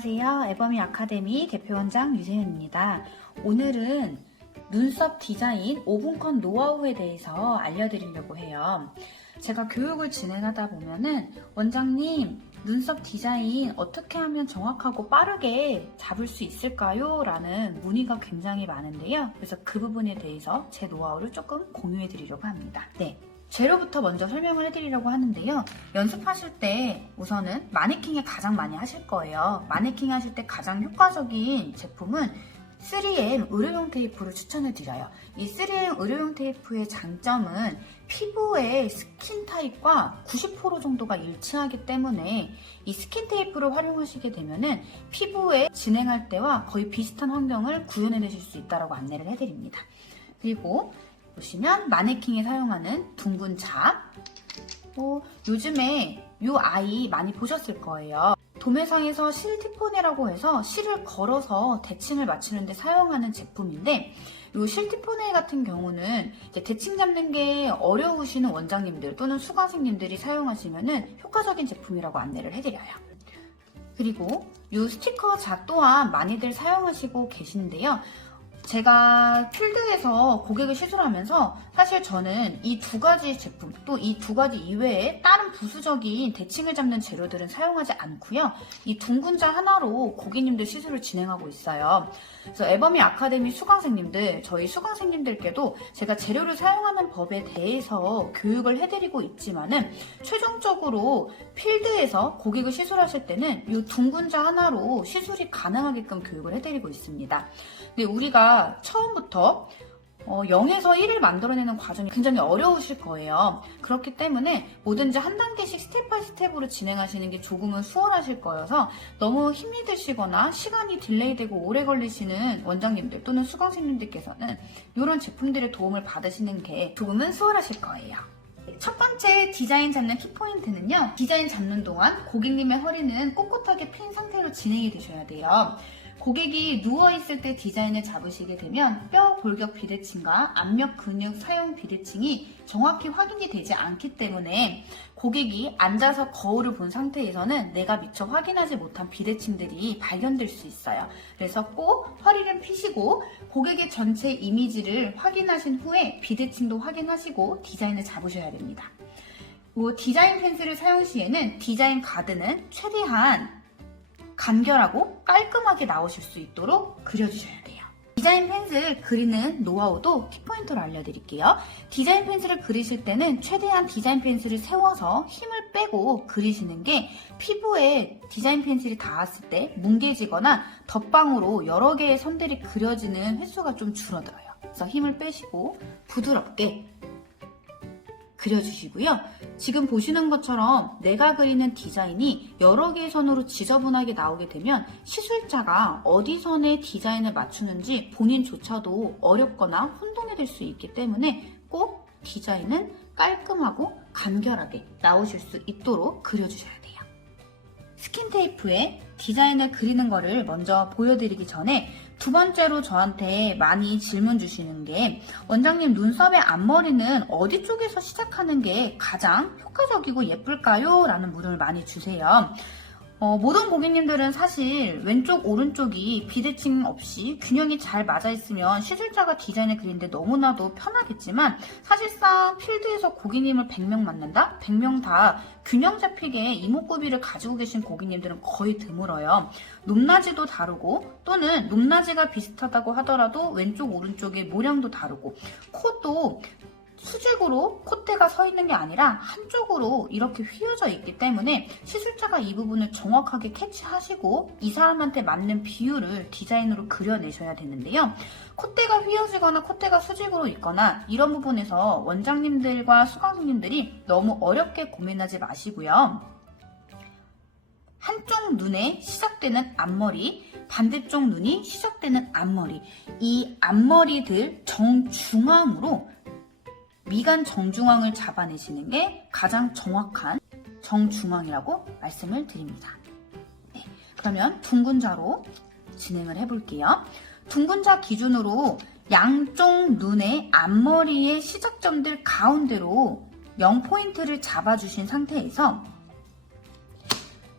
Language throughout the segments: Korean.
안녕하세요. 에버미 아카데미 대표원장 유세윤입니다. 오늘은 눈썹 디자인 5분컷 노하우에 대해서 알려드리려고 해요. 제가 교육을 진행하다 보면은 원장님 눈썹 디자인 어떻게 하면 정확하고 빠르게 잡을 수 있을까요? 라는 문의가 굉장히 많은데요. 그래서 그 부분에 대해서 제 노하우를 조금 공유해 드리려고 합니다. 네. 재료부터 먼저 설명을 해드리려고 하는데요. 연습하실 때 우선은 마네킹에 가장 많이 하실 거예요. 마네킹 하실 때 가장 효과적인 제품은 3M 의료용 테이프를 추천해드려요. 이 3M 의료용 테이프의 장점은 피부의 스킨 타입과 90% 정도가 일치하기 때문에 이 스킨 테이프를 활용하시게 되면은 피부에 진행할 때와 거의 비슷한 환경을 구현해내실 수 있다고 안내를 해드립니다. 그리고 보시면 마네킹에 사용하는 둥근 자, 요즘에 이 아이 많이 보셨을 거예요. 도매상에서 실티포네라고 해서 실을 걸어서 대칭을 맞추는데 사용하는 제품인데 이 실티포네 같은 경우는 이제 대칭 잡는 게 어려우시는 원장님들 또는 수강생님들이 사용하시면 효과적인 제품이라고 안내를 해드려요. 그리고 이 스티커 자 또한 많이들 사용하시고 계신데요. 제가 필드에서 고객을 시술하면서 사실 저는 이 두 가지 제품 또 이 두 가지 이외에 다른 부수적인 대칭을 잡는 재료들은 사용하지 않고요. 이 둥근 자 하나로 고객님들 시술을 진행하고 있어요. 그래서 에버미 아카데미 수강생님들, 저희 수강생님들께도 제가 재료를 사용하는 법에 대해서 교육을 해드리고 있지만은 최종적으로 필드에서 고객을 시술하실 때는 이 둥근 자 하나로 시술이 가능하게끔 교육을 해드리고 있습니다. 근데 우리가 처음부터 0에서 1을 만들어내는 과정이 굉장히 어려우실 거예요. 그렇기 때문에 뭐든지 한 단계씩 스텝 바이 스텝으로 진행하시는 게 조금은 수월하실 거여서 너무 힘이 드시거나 시간이 딜레이되고 오래 걸리시는 원장님들 또는 수강생님들께서는 이런 제품들의 도움을 받으시는 게 조금은 수월하실 거예요. 첫 번째 디자인 잡는 키포인트는요. 디자인 잡는 동안 고객님의 허리는 꼿꼿하게 핀 상태로 진행이 되셔야 돼요. 고객이 누워있을 때 디자인을 잡으시게 되면 뼈 골격 비대칭과 압력 근육 사용 비대칭이 정확히 확인이 되지 않기 때문에 고객이 앉아서 거울을 본 상태에서는 내가 미처 확인하지 못한 비대칭들이 발견될 수 있어요. 그래서 꼭 허리를 펴시고 고객의 전체 이미지를 확인하신 후에 비대칭도 확인하시고 디자인을 잡으셔야 됩니다. 디자인 펜슬을 사용 시에는 디자인 가드는 최대한 간결하고 깔끔하게 나오실 수 있도록 그려주셔야 돼요. 디자인 펜슬 그리는 노하우도 키포인트로 알려드릴게요. 디자인 펜슬을 그리실 때는 최대한 디자인 펜슬을 세워서 힘을 빼고 그리시는 게 피부에 디자인 펜슬이 닿았을 때 뭉개지거나 덧방으로 여러 개의 선들이 그려지는 횟수가 좀 줄어들어요. 그래서 힘을 빼시고 부드럽게 그려주시고요. 지금 보시는 것처럼 내가 그리는 디자인이 여러 개의 선으로 지저분하게 나오게 되면 시술자가 어디 선에 디자인을 맞추는지 본인조차도 어렵거나 혼동이 될 수 있기 때문에 꼭 디자인은 깔끔하고 간결하게 나오실 수 있도록 그려주셔야 돼요. 스킨 테이프에 디자인을 그리는 거를 먼저 보여드리기 전에 두 번째로 저한테 많이 질문 주시는 게 원장님 눈썹의 앞머리는 어디 쪽에서 시작하는 게 가장 효과적이고 예쁠까요? 라는 물음을 많이 주세요. 모든 고객님들은 사실 왼쪽 오른쪽이 비대칭 없이 균형이 잘 맞아 있으면 시술자가 디자인을 그리는데 너무나도 편하겠지만 사실상 필드에서 고객님을 100명 만난다? 100명 다 균형 잡히게 이목구비를 가지고 계신 고객님들은 거의 드물어요. 높낮이도 다르고 또는 높낮이가 비슷하다고 하더라도 왼쪽 오른쪽의 모량도 다르고 코도 수직으로 콧대가 서 있는 게 아니라 한쪽으로 이렇게 휘어져 있기 때문에 시술자가 이 부분을 정확하게 캐치하시고 이 사람한테 맞는 비율을 디자인으로 그려내셔야 되는데요. 콧대가 휘어지거나 콧대가 수직으로 있거나 이런 부분에서 원장님들과 수강생님들이 너무 어렵게 고민하지 마시고요. 한쪽 눈에 시작되는 앞머리, 반대쪽 눈이 시작되는 앞머리, 이 앞머리들 정중앙으로 미간 정중앙을 잡아내시는 게 가장 정확한 정중앙이라고 말씀을 드립니다. 네, 그러면 둥근 자로 진행을 해볼게요. 둥근 자 기준으로 양쪽 눈의 앞머리의 시작점들 가운데로 0포인트를 잡아주신 상태에서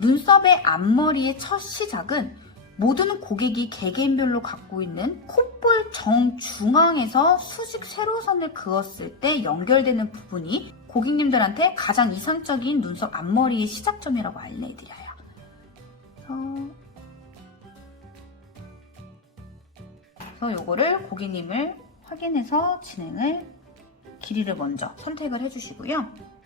눈썹의 앞머리의 첫 시작은 모든 고객이 개개인별로 갖고 있는 콧볼 정중앙에서 수직 세로선을 그었을 때 연결되는 부분이 고객님들한테 가장 이상적인 눈썹 앞머리의 시작점이라고 알려드려요. 그래서 요거를 고객님을 확인해서 길이를 먼저 선택을 해주시고요.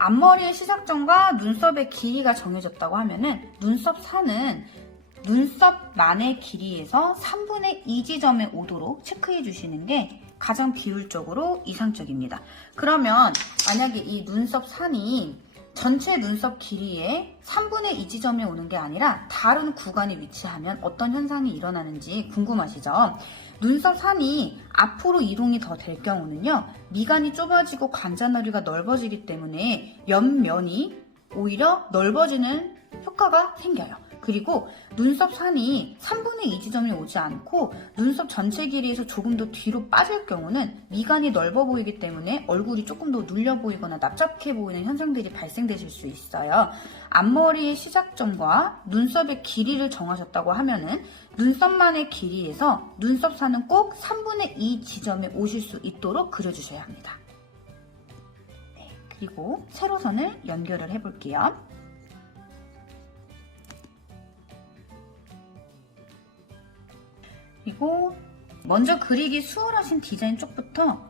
앞머리의 시작점과 눈썹의 길이가 정해졌다고 하면은 눈썹 산은 눈썹만의 길이에서 3분의 2 지점에 오도록 체크해 주시는 게 가장 비율적으로 이상적입니다. 그러면 만약에 이 눈썹 산이 전체 눈썹 길이의 3분의 2 지점에 오는 게 아니라 다른 구간에 위치하면 어떤 현상이 일어나는지 궁금하시죠? 눈썹 산이 앞으로 이동이 더 될 경우는요, 미간이 좁아지고 관자놀이가 넓어지기 때문에 옆면이 오히려 넓어지는 효과가 생겨요. 그리고 눈썹 산이 3분의 2 지점이 오지 않고 눈썹 전체 길이에서 조금 더 뒤로 빠질 경우는 미간이 넓어 보이기 때문에 얼굴이 조금 더 눌려 보이거나 납작해 보이는 현상들이 발생되실 수 있어요. 앞머리의 시작점과 눈썹의 길이를 정하셨다고 하면은 눈썹만의 길이에서 눈썹 산은 꼭 3분의 2 지점에 오실 수 있도록 그려주셔야 합니다. 네, 그리고 세로선을 연결을 해볼게요. 그리고 먼저 그리기 수월하신 디자인 쪽부터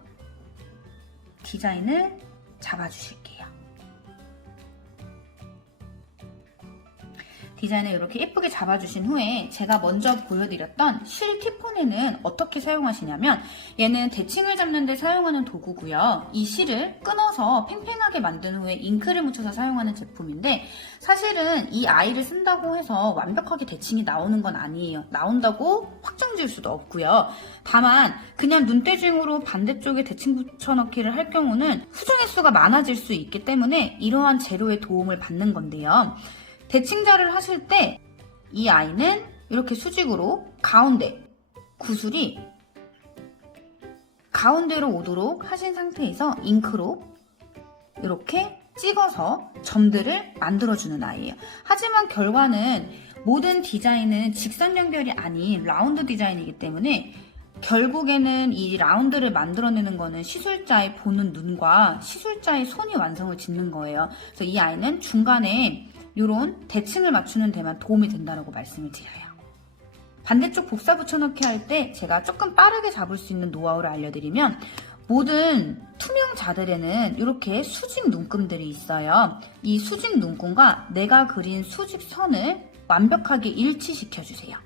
디자인을 잡아주실게요. 디자인을 이렇게 예쁘게 잡아주신 후에 제가 먼저 보여드렸던 실 티포네는 어떻게 사용하시냐면, 얘는 대칭을 잡는 데 사용하는 도구고요. 이 실을 끊어서 팽팽하게 만든 후에 잉크를 묻혀서 사용하는 제품인데, 사실은 이 아이를 쓴다고 해서 완벽하게 대칭이 나오는 건 아니에요. 나온다고 확정 지을 수도 없고요. 다만 그냥 눈대중으로 반대쪽에 대칭 붙여넣기를 할 경우는 수정 횟수가 많아질 수 있기 때문에 이러한 재료의 도움을 받는 건데요. 대칭자를 하실 때 이 아이는 이렇게 수직으로 가운데 구슬이 가운데로 오도록 하신 상태에서 잉크로 이렇게 찍어서 점들을 만들어주는 아이예요. 하지만 결과는 모든 디자인은 직선 연결이 아닌 라운드 디자인이기 때문에 결국에는 이 라운드를 만들어내는 거는 시술자의 보는 눈과 시술자의 손이 완성을 짓는 거예요. 그래서 이 아이는 중간에 이런 대칭을 맞추는 데만 도움이 된다고 말씀을 드려요. 반대쪽 복사 붙여넣기 할 때 제가 조금 빠르게 잡을 수 있는 노하우를 알려드리면, 모든 투명자들에는 이렇게 수직 눈금들이 있어요. 이 수직 눈금과 내가 그린 수직 선을 완벽하게 일치시켜주세요.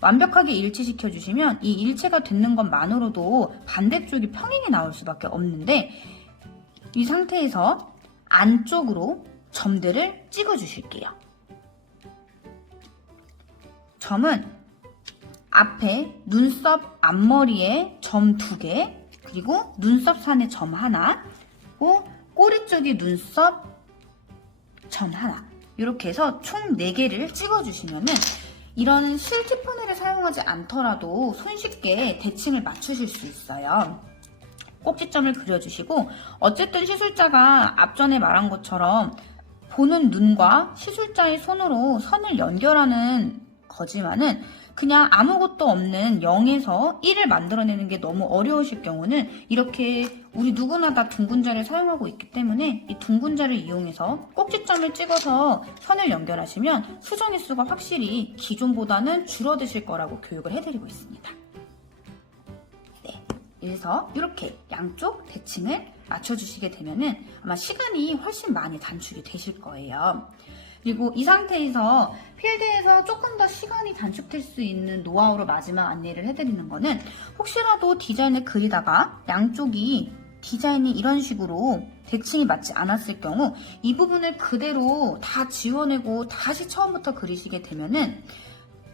완벽하게 일치시켜주시면 이 일체가 되는 것만으로도 반대쪽이 평행이 나올 수밖에 없는데, 이 상태에서 안쪽으로 점들을 찍어주실게요. 점은 앞에 눈썹 앞머리에 점 2개, 그리고 눈썹 산에 점 하나, 그리고 꼬리 쪽에 눈썹 점 하나, 이렇게 해서 총 4개를 찍어주시면은 이런 실티포네를 사용하지 않더라도 손쉽게 대칭을 맞추실 수 있어요. 꼭지점을 그려주시고, 어쨌든 시술자가 앞전에 말한 것처럼 보는 눈과 시술자의 손으로 선을 연결하는 거지만은 그냥 아무것도 없는 0에서 1을 만들어내는 게 너무 어려우실 경우는 이렇게 우리 누구나 다 둥근자를 사용하고 있기 때문에 이 둥근자를 이용해서 꼭지점을 찍어서 선을 연결하시면 수정 횟수가 확실히 기존보다는 줄어드실 거라고 교육을 해드리고 있습니다. 네, 그래서 이렇게 양쪽 대칭을 맞춰주시게 되면은 아마 시간이 훨씬 많이 단축이 되실 거예요. 그리고 이 상태에서 필드에서 조금 더 시간이 단축될 수 있는 노하우로 마지막 안내를 해드리는 거는, 혹시라도 디자인을 그리다가 양쪽이 디자인이 이런 식으로 대칭이 맞지 않았을 경우 이 부분을 그대로 다 지워내고 다시 처음부터 그리시게 되면은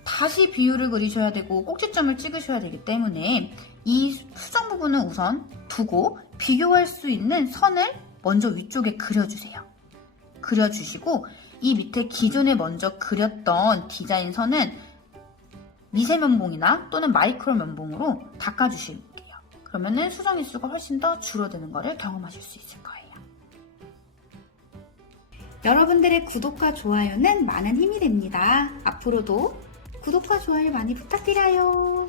다시 비율을 그리셔야 되고 꼭지점을 찍으셔야 되기 때문에 이 수정 부분은 우선 두고 비교할 수 있는 선을 먼저 위쪽에 그려주세요. 그려주시고 이 밑에 기존에 먼저 그렸던 디자인 선은 미세 면봉이나 또는 마이크로 면봉으로 닦아주실게요. 그러면은 수정 횟수가 훨씬 더 줄어드는 것을 경험하실 수 있을 거예요. 여러분들의 구독과 좋아요는 많은 힘이 됩니다. 앞으로도 구독과 좋아요 많이 부탁드려요.